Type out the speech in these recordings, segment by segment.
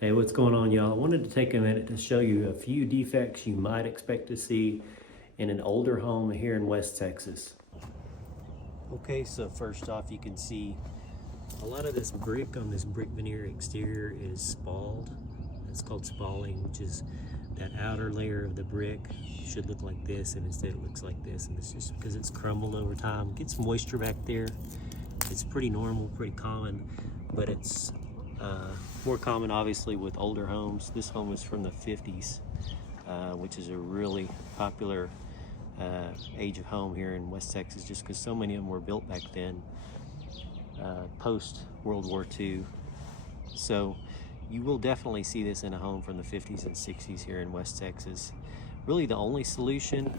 Hey, what's going on, y'all? I wanted to take a minute to show you a few defects you might expect to see in an older home here in West Texas. Okay, so first off, you can see a lot of this brick on this brick veneer exterior is spalled. It's called spalling, which is that outer layer of the brick should look like this, and instead it looks like this, and it's just because it's crumbled over time. Get some moisture back there. It's pretty normal, pretty common, but it's more common obviously with older homes. This home is from the 50s, which is a really popular age of home here in West Texas, just because so many of them were built back then, post World War II. So you will definitely see this in a home from the 50s and 60s here in West Texas. Really the only solution,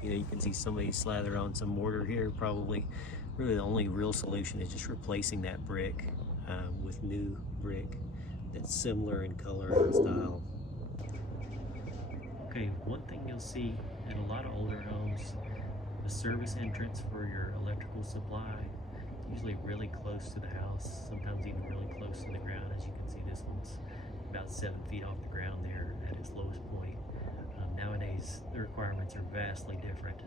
you can see somebody slather on some mortar here probably. Really the only real solution is just replacing that brick with new brick that's similar in color and style. Okay, one thing you'll see in a lot of older homes, the service entrance for your electrical supply, usually really close to the house, sometimes even really close to the ground. As you can see, this one's about 7 feet off the ground there at its lowest point. Nowadays, the requirements are vastly different,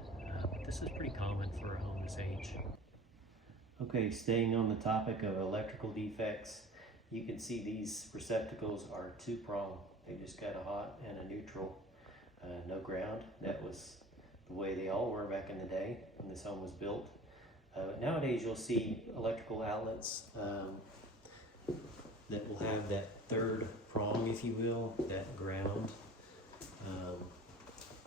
but this is pretty common for a home this age. Okay, staying on the topic of electrical defects, you can see these receptacles are two-prong. They just got a hot and a neutral, no ground. That was the way they all were back in the day when this home was built. Nowadays you'll see electrical outlets that will have that third prong, if you will, that ground.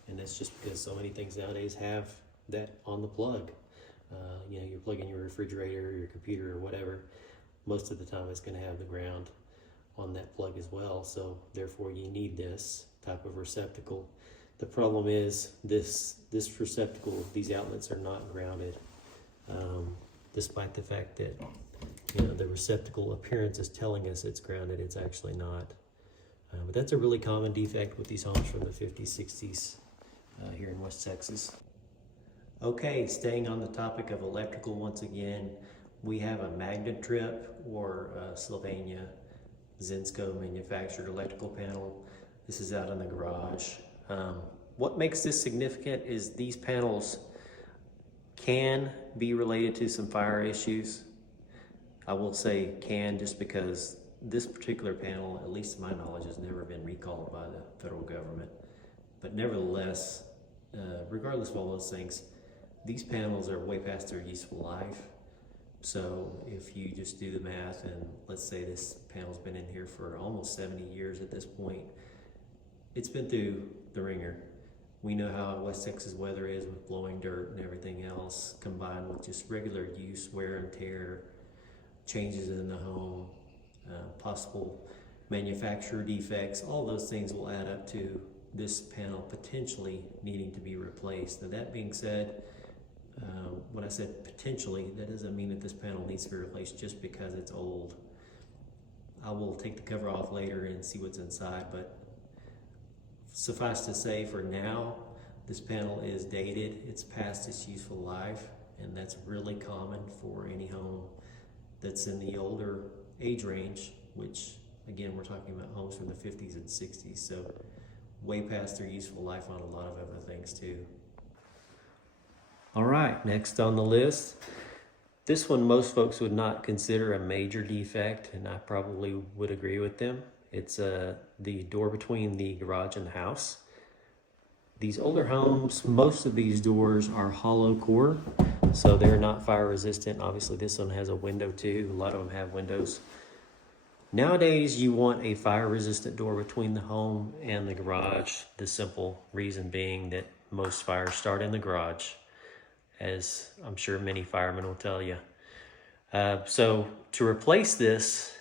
And that's just because so many things nowadays have that on the plug. You're plugging your refrigerator, your computer, or whatever. Most of the time it's going to have the ground on that plug as well. So therefore you need this type of receptacle. The problem is this receptacle, these outlets are not grounded. Despite the fact that the receptacle appearance is telling us it's grounded, it's actually not. But that's a really common defect with these homes from the 50s, 60s here in West Texas. Okay, staying on the topic of electrical once again, we have a magnet trip or Sylvania Zinsco manufactured electrical panel. This is out in the garage. What makes this significant is these panels can be related to some fire issues. I will say can just because this particular panel, at least to my knowledge, has never been recalled by the federal government. But nevertheless, regardless of all those things, these panels are way past their useful life. So if you just do the math and let's say this panel's been in here for almost 70 years at this point, it's been through the ringer. We know how West Texas weather is with blowing dirt and everything else, combined with just regular use, wear and tear, changes in the home, possible manufacturer defects. All those things will add up to this panel potentially needing to be replaced. Now that being said, when I said potentially, that doesn't mean that this panel needs to be replaced just because it's old. I will take the cover off later and see what's inside, but suffice to say for now, this panel is dated. It's past its useful life, and that's really common for any home that's in the older age range, which again, we're talking about homes from the 50s and 60s, so way past their useful life on a lot of other things too. All right, next on the list. This one most folks would not consider a major defect, and I probably would agree with them. It's the door between the garage and the house. These older homes, most of these doors are hollow core, so they're not fire resistant. Obviously this one has a window too. A lot of them have windows. Nowadays you want a fire resistant door between the home and the garage. The simple reason being that most fires start in the garage, as I'm sure many firemen will tell you. So to replace this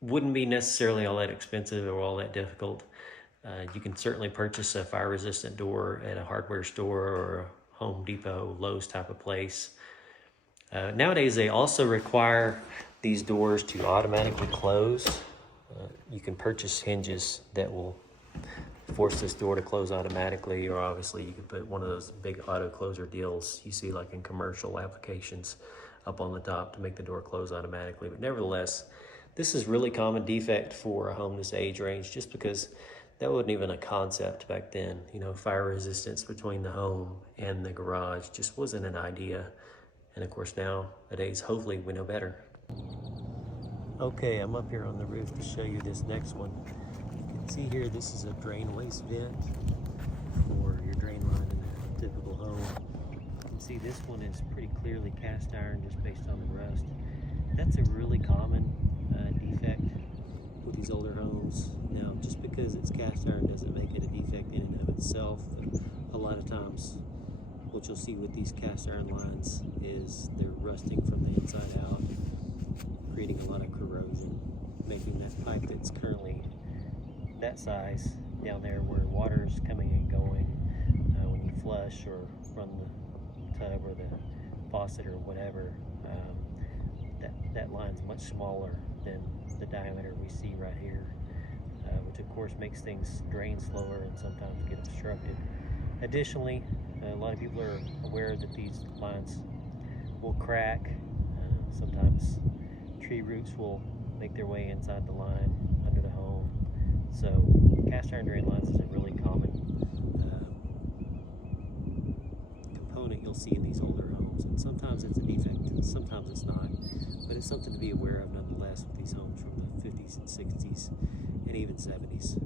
wouldn't be necessarily all that expensive or all that difficult. You can certainly purchase a fire resistant door at a hardware store or a Home Depot, Lowe's type of place. Nowadays they also require these doors to automatically close. You can purchase hinges that will force this door to close automatically, or obviously you could put one of those big auto closer deals you see like in commercial applications up on the top to make the door close automatically. But nevertheless, This is really common defect for a home this age range, just because that wasn't even a concept back then. You know, fire resistance between the home and the garage just wasn't an idea. And of course nowadays, hopefully we know better. Okay, I'm up here on the roof to show you this next one. You can see here, this is a drain waste vent for your drain line in a typical home. You can see this one is pretty clearly cast iron just based on the rust. That's a really common defect with these older homes. Now, just because it's cast iron doesn't make it a defect in and of itself. A lot of times, what you'll see with these cast iron lines is they're rusting from the inside out, creating a lot of corrosion, making that pipe that's currently that size down there where water is coming and going when you flush or run the tub or the faucet or whatever, that line's much smaller than the diameter we see right here, which of course makes things drain slower and sometimes get obstructed. Additionally, a lot of people are aware that these lines will crack. Sometimes tree roots will make their way inside the line under the home. So cast iron drain lines is a really common component you'll see in these older homes. And sometimes it's a defect, sometimes it's not. But it's something to be aware of nonetheless with these homes from the 50s and 60s and even 70s.